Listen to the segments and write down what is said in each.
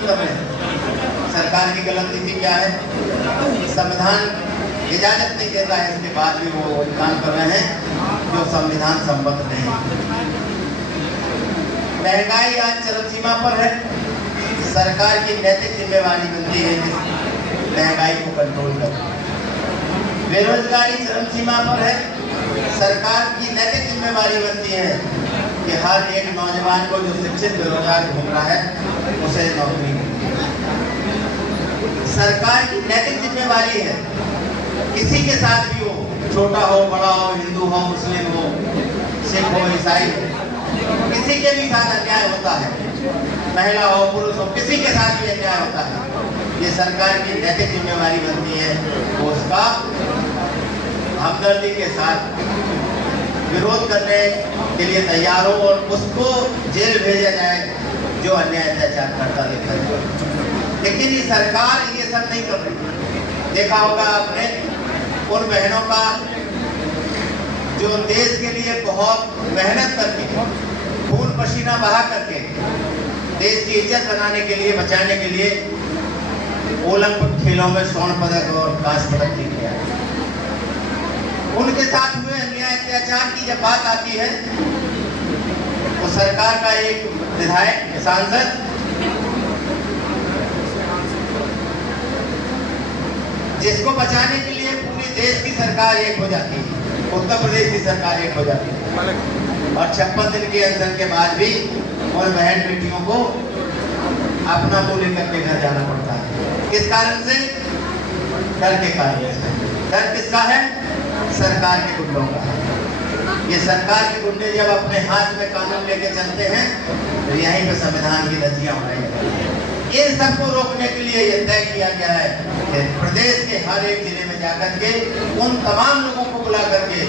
विरोध कर रहे हैं। सरकार की गलत नीति क्या है? संविधान इजाजत नहीं देता है, इसके बाद भी वो काम कर रहे हैं जो संविधान सम्मत नहीं। महंगाई आज चरम सीमा पर है। सरकार की नैतिक जिम्मेवारी बनती है महंगाई को कंट्रोल करना। बेरोजगारी चरम सीमा पर है। सरकार की नैतिक जिम्मेवारी बनती है कि हर एक नौजवान को जो शिक्षित बेरोजगार घूम रहा है उसे नौकरी मिले। सरकार की नैतिक जिम्मेवारी है किसी के साथ भी हो, छोटा हो बड़ा हो, हिंदू हो मुस्लिम हो, सिख हो ईसाई हो, किसी के भी साथ अन्याय होता है, महिला हो पुरुष हो, किसी के साथ भी अन्याय होता है, ये सरकार की नैतिक जिम्मेवारी बनती है तो उसका हमदर्दी के साथ विरोध करने के लिए तैयार हो और उसको जेल भेजा जाए जो अन्याय अत्याचार करता देखा जाए। लेकिन ये सरकार ये सब नहीं कर रही। देखा होगा आपने उन बहनों का जो देश के लिए बहुत मेहनत करके खून पसीना बहा करके देश की इज्जत बनाने के लिए बचाने के लिए ओलंपिक खेलों में स्वर्ण पदक और कांस्य पदक जीत गया। उनके साथ हुए अन्याय अत्याचार की जब बात आती है तो सरकार का एक विधायक सांसद जिसको बचाने के लिए पूरी देश की सरकार एक हो जाती है, उत्तर प्रदेश की सरकार एक हो जाती है और 56 दिन के अंदर के बाद भी उन बहन बेटियों को अपना मुंह लेकर के घर जाना पड़ता है। किस कारण से? डर के कारण से। डर किसका है? सरकार के गुंडों का। ये सरकार के गुंडे जब अपने हाथ में कानून लेके चलते हैं तो यहीं पे संविधान की रजियां हो रही है। इन सबको रोकने के लिए यह तय किया गया है कि प्रदेश के हर एक जिले में जाकर के उन तमाम लोगों को बुला करके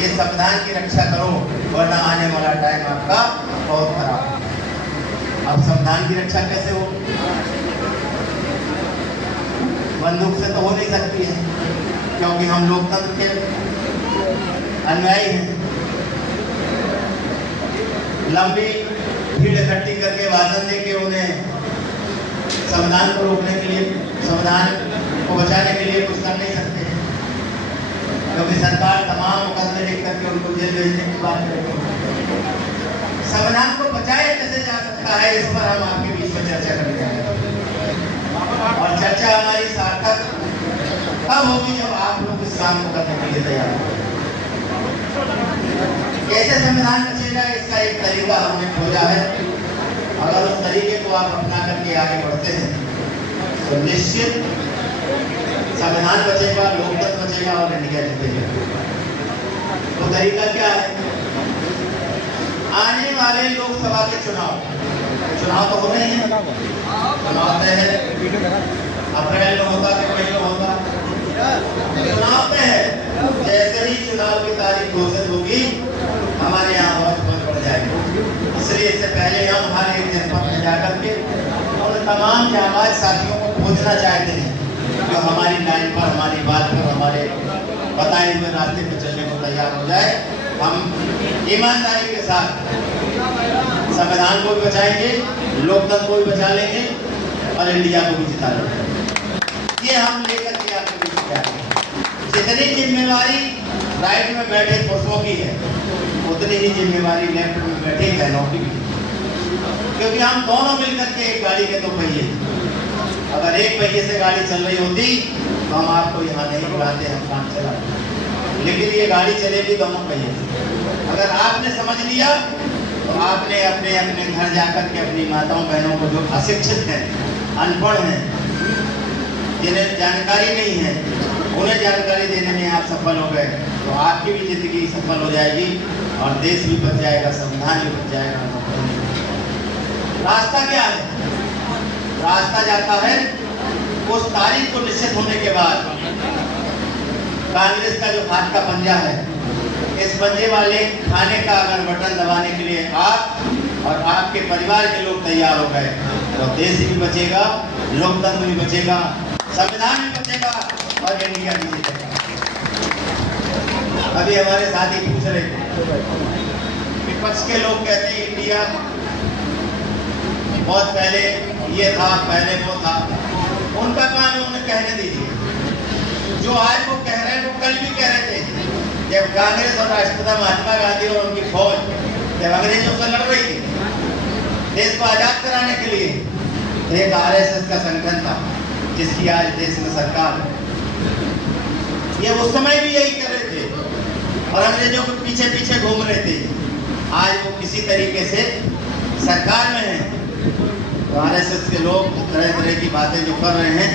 ये संविधान की रक्षा करो वरना आने वाला टाइम आपका बहुत खराब है। अब संविधान की रक्षा कैसे हो? बंदूक से तो हो नहीं सकती है क्योंकि हम लोकतंत्र के अनुयायी हैं। लंबी भीड़ इकट्ठी करके भाषण देके उन्हें संविधान को रोकने के लिए, संविधान को बचाने के लिए कुछ कर नहीं सकते क्योंकि सरकार तमाम मुकदमे लिख करके उनको जेल भेजने की बात करेगी। संविधान को बचाया कैसे जा सकता है इस पर हम आपके बीच में चर्चा करने जा रहे हैं और चर्चा हमारी सार्थक तब होगी जब आप लोग इस काम को करने के लिए तैयार हो। कैसे संविधान बचेगा इसका एक तरीका हमने खोजा है। अगर उस तरीके को आप अपना करके आगे बढ़ते हैं तो निश्चित संविधान बचेगा, लोकतंत्र बचेगा और इंडिया जीतेगा। तो तरीका क्या है? आने वाले लोकसभा के चुनाव तो हो रहे हैं, चुनाव तय है, अप्रैल में होगा कि मई में होगा, चुनाव तय है। जैसे ही चुनाव की तारीख घोषित होगी हमारे यहाँ बहुत बढ़ जाएगी। इसलिए इससे पहले हम हर एक जनपद में जाकर के और तमाम जाबाज साथियों को खोजना चाहते हैं जो हमारी लाइन पर, हमारी बात पर, हमारे बताए हुए रास्ते पर चलने को तैयार हो जाए। हम ईमानदारी के साथ संविधान को भी बचाएंगे, लोकतंत्र को भी बचा लेंगे और इंडिया को भी जिता लेंगे। ये हम लेकर के आपके बीच में आए। जितनी जिम्मेवारी राइट में बैठे पुरुषों की है उतनी ही जिम्मेवारी लेफ्ट में बैठे बहनों की भी, क्योंकि हम दोनों मिलकर के एक गाड़ी के दो पहिए। अगर एक पहिए से गाड़ी चल रही होती तो हम आपको यहाँ नहीं बुलाते, हम काम चलाते, लेकिन ये गाड़ी चलेगी दोनों पहिए से। अगर आपने समझ लिया तो आपने अपने अपने घर जाकर के अपनी माताओं बहनों को जो अशिक्षित हैं, अनपढ़ हैं, जिन्हें जानकारी नहीं है, उन्हें जानकारी देने में आप सफल हो गए तो आपकी भी जिंदगी सफल हो जाएगी और देश भी बच जाएगा, संविधान भी बच जाएगा। रास्ता क्या है? रास्ता जाता है उस तारीख को निश्चित होने के बाद कांग्रेस का जो हाथ का पंजा है, इस पंजे वाले खाने का अगर बटन दबाने के लिए आप और आपके परिवार के लोग तैयार हो गए तो देश भी बचेगा, लोकतंत्र भी बचेगा, संविधान भी बचेगा और इंडिया भी जीतेगा। अभी हमारे साथी पूछ रहे थे, विपक्ष के लोग कहते हैं इंडिया बहुत पहले ये था, पहले वो था। उनका काम है, उन्हें कहने दीजिए। जो आज वो कह रहे हैं वो कल भी कह रहे थे, जब कांग्रेस और राष्ट्रपिता महात्मा गांधी और उनकी फौज जब अंग्रेजों से लड़ रही थी देश को आजाद कराने के लिए, एक आरएसएस का संगठन था जिसकी आज देश में सरकार है। ये उस समय भी यही कर रहे थे और अंग्रेजों के पीछे पीछे घूम रहे थे। आज वो किसी तरीके से सरकार में है, तो आरएसएस के लोग तरह तरह की बातें जो कर रहे हैं,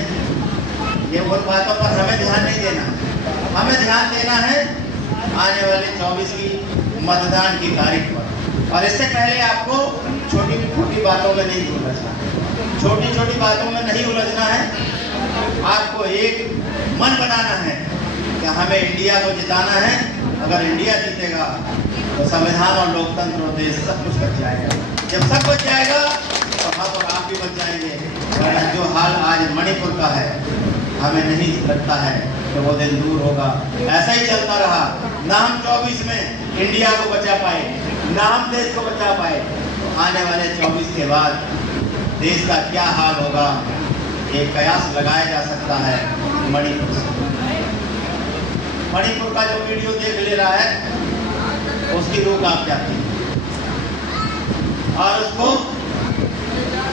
ये उन बातों पर हमें ध्यान नहीं देना। हमें ध्यान देना है आने वाले 24 की मतदान की तारीख पर। और इससे पहले आपको छोटी छोटी बातों में नहीं उलझना, छोटी छोटी बातों में नहीं उलझना है। आपको एक मन बनाना है कि हमें इंडिया को जिताना है। अगर इंडिया जीतेगा तो संविधान और लोकतंत्र और देश सब कुछ बच जाएगा। जब सब बच जाएगा तो हम और आप भी बच जाएंगे। वरना जो हाल आज मणिपुर का है, हमें नहीं लगता है कि वो दिन दूर होगा। ऐसा ही चलता रहा, ना हम 24 में इंडिया को बचा पाए, ना हम देश को बचा पाए, तो आने वाले 24 के बाद देश का क्या हाल होगा, एक कयास लगाया जा सकता है मणिपुर से। मणिपुर का जो वीडियो देख ले रहा है उसकी रूह कांप जाती है और उसको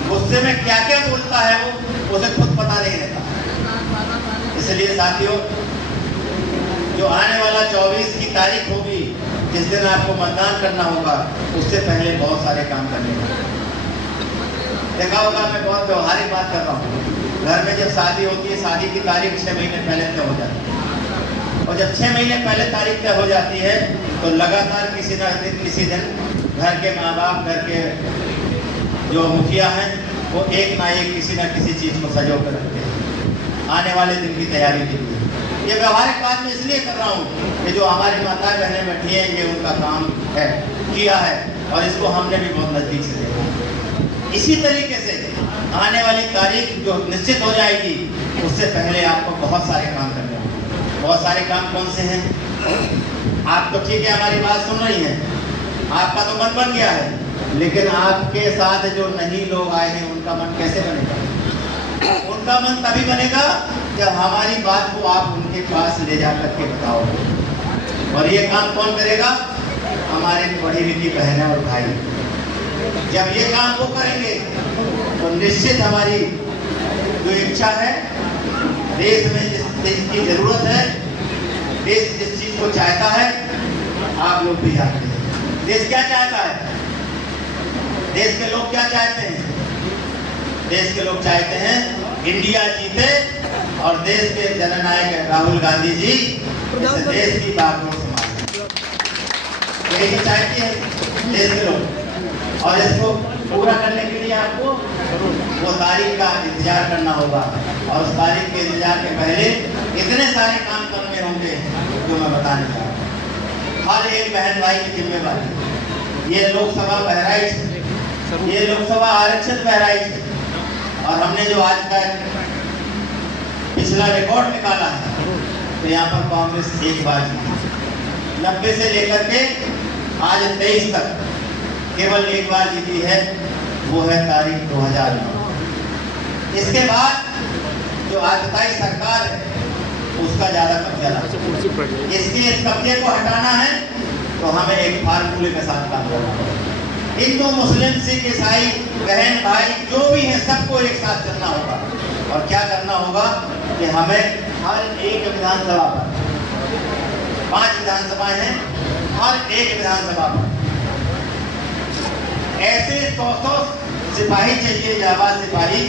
गुस्से में क्या क्या बोलता है वो उसे खुद पता नहीं रहता। इसलिए साथियों, जो आने वाला 24 की तारीख होगी, जिस दिन आपको मतदान करना होगा, उससे पहले बहुत सारे काम करने होंगे। देखा होगा, मैं बहुत व्यवहारिक बात कर रहा हूँ। घर में जब शादी होती है, शादी की तारीख 6 महीने पहले तय हो जाती है और जब 6 महीने पहले तारीख तय हो जाती है तो लगातार किसी दिन घर के माँ बाप, घर के जो मुखिया हैं, वो एक ना एक किसी न किसी चीज़ को सजो कर रखते हैं आने वाले दिन की तैयारी के लिए। ये व्यवहारिक बात मैं इसलिए कर रहा हूँ कि जो हमारी माता बहनें बैठी हैं, ये उनका काम है, किया है और इसको हमने भी बहुत नज़दीक से देखा। इसी तरीके से आने वाली तारीख जो निश्चित हो जाएगी, उससे पहले आपको बहुत सारे काम करने होंगे। बहुत सारे काम कौन से हैं? आप तो ठीक है, हमारी बात सुन रही हैं, आपका तो मन बन गया है, लेकिन आपके साथ जो नहीं लोग आए हैं उनका मन कैसे बनेगा? उनका मन तभी बनेगा जब हमारी बात को आप उनके पास ले जा करके बताओगे। और ये काम कौन करेगा? हमारे पढ़ी लिखी बहनें और भाई। जब ये काम वो करेंगे तो निश्चित हमारी जो इच्छा है, देश में जिसकी जरूरत है, देश जिस चीज को चाहता है, आप लोग भी जानते हैं। देश क्या चाहता है? देश के लोग क्या चाहते हैं? देश के लोग चाहते हैं इंडिया जीते और देश के जननायक राहुल गांधी जी इस देश की बागडोर संभालें। यही तो चाहते हैं देश के लोग। और इसको पूरा करने के लिए आपको वो तारीख का इंतजार करना होगा और उस तारीख के इंतजार के पहले इतने सारे काम करने होंगे जो मैं बताने जा रहा हूँ। हर एक बहन भाई की जिम्मेवारी। ये लोकसभा बहराइच है, ये लोकसभा आरक्षित बहराइच है और हमने जो आज का पिछला रिकॉर्ड निकाला है, तो यहाँ पर कांग्रेस एक बार जीती। 90 से लेकर के आज 23 तक केवल एक बार जीती है, वो है तारीख 2009। इसके बाद जो आजताई सरकार है उसका ज्यादा कब्जा लगा। इसके इस कब्जे को हटाना है तो हमें एक फार्मूले के साथ काम करना होगा। हिंदू, मुस्लिम, सिख, ईसाई, बहन भाई जो भी है, सबको एक साथ चलना होगा। और क्या करना होगा कि हमें हर एक विधानसभा पर, 5 विधानसभाएं हैं, हर एक विधानसभा पर ऐसे 100 सिपाही चाहिए, जाबाज सिपाही,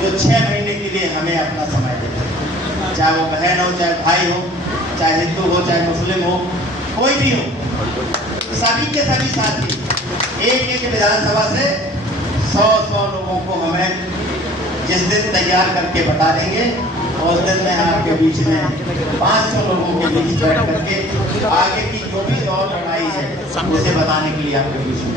जो 6 महीने के लिए हमें अपना समय देते। चाहे वो बहन हो, चाहे भाई हो, चाहे हिंदू हो, चाहे मुस्लिम हो, कोई भी हो, सभी के सभी साथी एक एक विधानसभा से 100 लोगों को हमें जिस दिन तैयार करके बता देंगे, और उस दिन मैं आपके बीच में 500 लोगों के बीच बैठ करके आगे की जो भी और लड़ाई है उसे बताने के लिए आपके बीच में